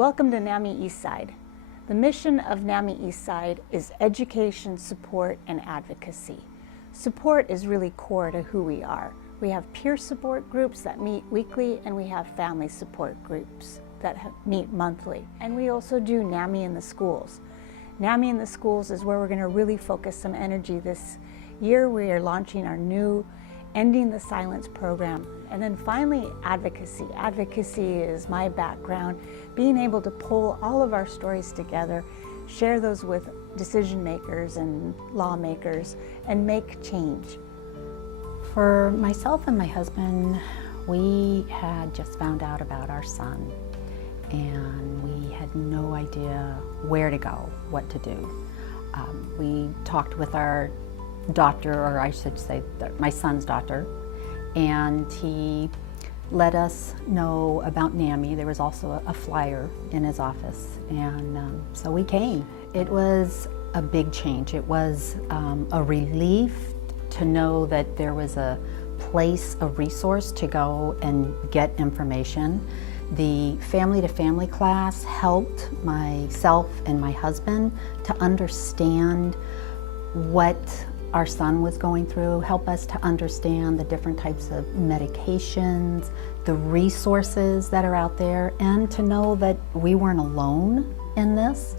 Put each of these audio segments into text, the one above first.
Welcome to NAMI Eastside. The mission of NAMI Eastside is education, support, and advocacy. Support is really core to who we are. We have peer support groups that meet weekly, and we have family support groups that meet monthly. And we also do NAMI in the schools. NAMI in the schools is where we're going to really focus some energy this year. We are launching our new Ending the Silence program. And then finally, advocacy. Advocacy is my background, being able to pull all of our stories together, share those with decision makers and lawmakers, and make change. For myself and my husband, we had just found out about our son, and we had no idea where to go, what to do. We talked with our doctor, or I should say my son's doctor, and he let us know about NAMI. There was also a flyer in his office, and so we came. It was a big change. It was a relief to know that there was a place, a resource to go and get information. The family-to-family class helped myself and my husband to understand what our son was going through, help us to understand the different types of medications, the resources that are out there, and to know that we weren't alone in this.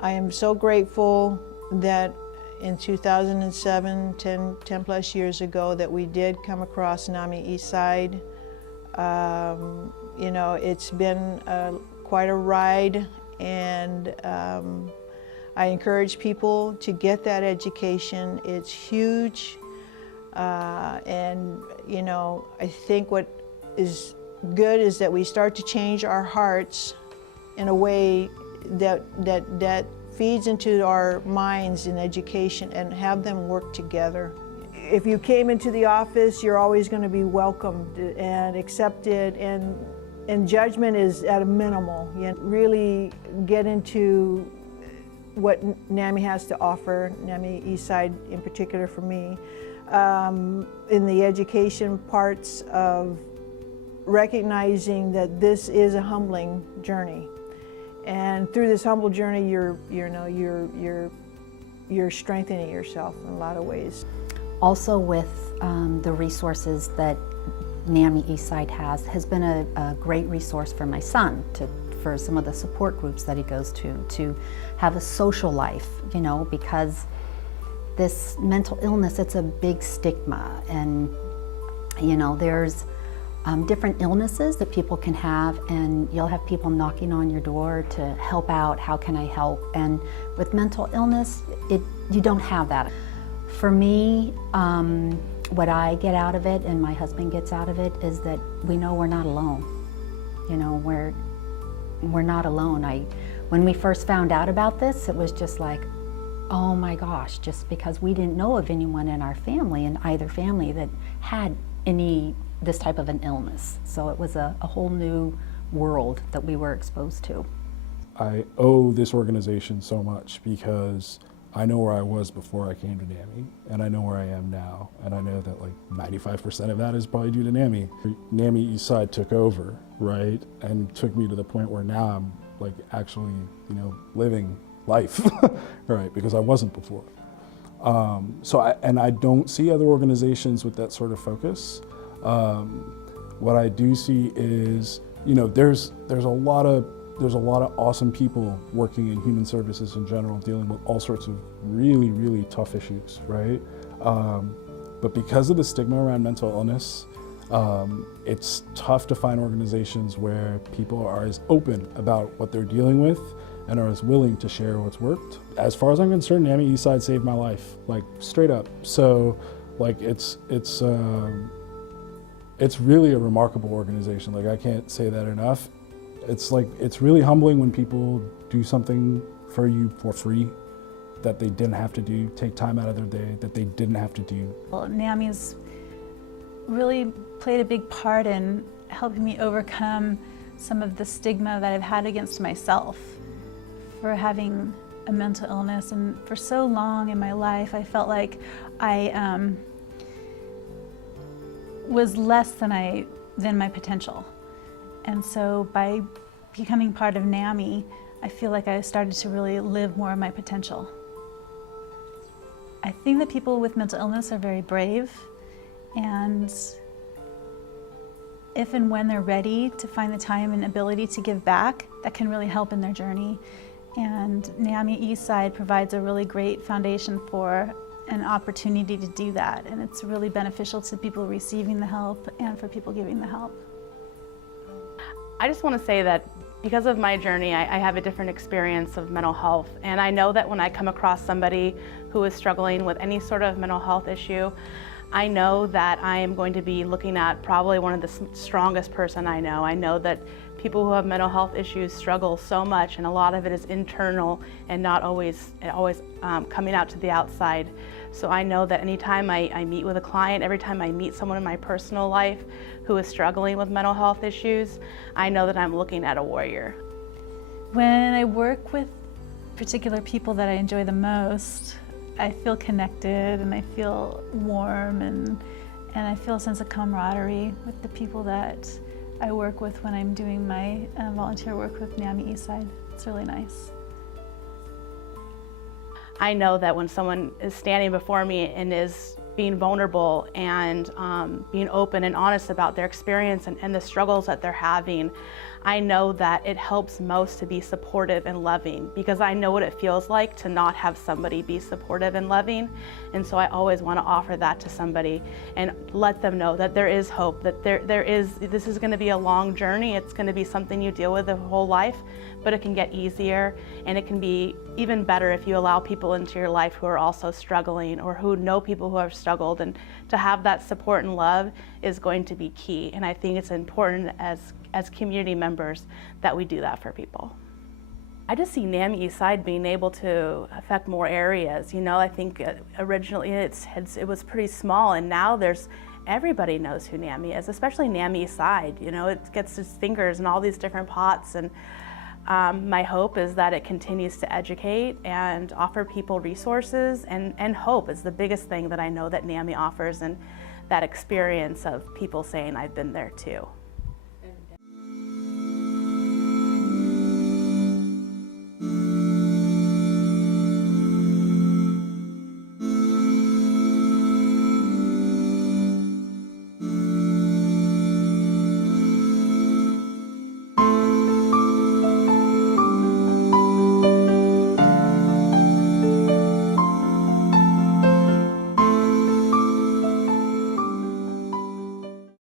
I am so grateful that in 2007, 10 plus years ago, that we did come across NAMI Eastside. You know, it's been quite a ride, and I encourage people to get that education. It's huge, and you know, I think what is good is that we start to change our hearts in a way that feeds into our minds in education and have them work together. If you came into the office, you're always going to be welcomed and accepted, and judgment is at a minimal. You really get into what NAMI has to offer, NAMI Eastside in particular for me, in the education parts of recognizing that this is a humbling journey. And through this humble journey, you're strengthening yourself in a lot of ways. Also with the resources that NAMI Eastside has been a great resource for my son, for some of the support groups that he goes to have a social life, you know, because this mental illness, it's a big stigma, and you know, there's different illnesses that people can have, and you'll have people knocking on your door to help out, how can I help? And with mental illness, you don't have that. For me, what I get out of it and my husband gets out of it is that we know we're not alone. You know, we're not alone. When we first found out about this, it was just like, oh my gosh, just because we didn't know of anyone in our family, in either family, that had this type of an illness. So it was a whole new world that we were exposed to. I owe this organization so much because I know where I was before I came to NAMI, and I know where I am now, and I know that like 95% of that is probably due to NAMI. NAMI Eastside took over, right, and took me to the point where now I'm like actually, you know, living life, right, because I wasn't before. I don't see other organizations with that sort of focus. What I do see is, you know, there's a lot of awesome people working in human services in general, dealing with all sorts of really, really tough issues, right? But because of the stigma around mental illness, it's tough to find organizations where people are as open about what they're dealing with and are as willing to share what's worked. As far as I'm concerned, NAMI Eastside saved my life, like straight up. So, like it's really a remarkable organization. Like I can't say that enough. It's really humbling when people do something for you for free that they didn't have to do, take time out of their day that they didn't have to do. Well, NAMI's really played a big part in helping me overcome some of the stigma that I've had against myself for having a mental illness. And for so long in my life, I felt like I was less than my potential. And so by becoming part of NAMI, I feel like I started to really live more of my potential. I think that people with mental illness are very brave, and if and when they're ready to find the time and ability to give back, that can really help in their journey. And NAMI Eastside provides a really great foundation for an opportunity to do that, and it's really beneficial to people receiving the help and for people giving the help. I just want to say that because of my journey, I have a different experience of mental health, and I know that when I come across somebody who is struggling with any sort of mental health issue, I know that I am going to be looking at probably one of the strongest person I know. I know that people who have mental health issues struggle so much, and a lot of it is internal and not always coming out to the outside. So I know that anytime I meet with a client, every time I meet someone in my personal life who is struggling with mental health issues, I know that I'm looking at a warrior. When I work with particular people that I enjoy the most, I feel connected and I feel warm, and I feel a sense of camaraderie with the people that I work with when I'm doing my volunteer work with NAMI Eastside. It's really nice. I know that when someone is standing before me and is being vulnerable and being open and honest about their experience and the struggles that they're having, I know that it helps most to be supportive and loving, because I know what it feels like to not have somebody be supportive and loving. And so I always want to offer that to somebody and let them know that there is hope, that this is going to be a long journey. It's going to be something you deal with the whole life, but it can get easier, and it can be even better if you allow people into your life who are also struggling or who know people who have struggled, and to have that support and love is going to be key. And I think it's important as community members that we do that for people. I just see NAMI Eastside being able to affect more areas. You know, I think originally it was pretty small, and now everybody knows who NAMI is, especially NAMI Eastside. You know, it gets its fingers in all these different pots, and my hope is that it continues to educate and offer people resources, and hope is the biggest thing that I know that NAMI offers, and that experience of people saying, I've been there too.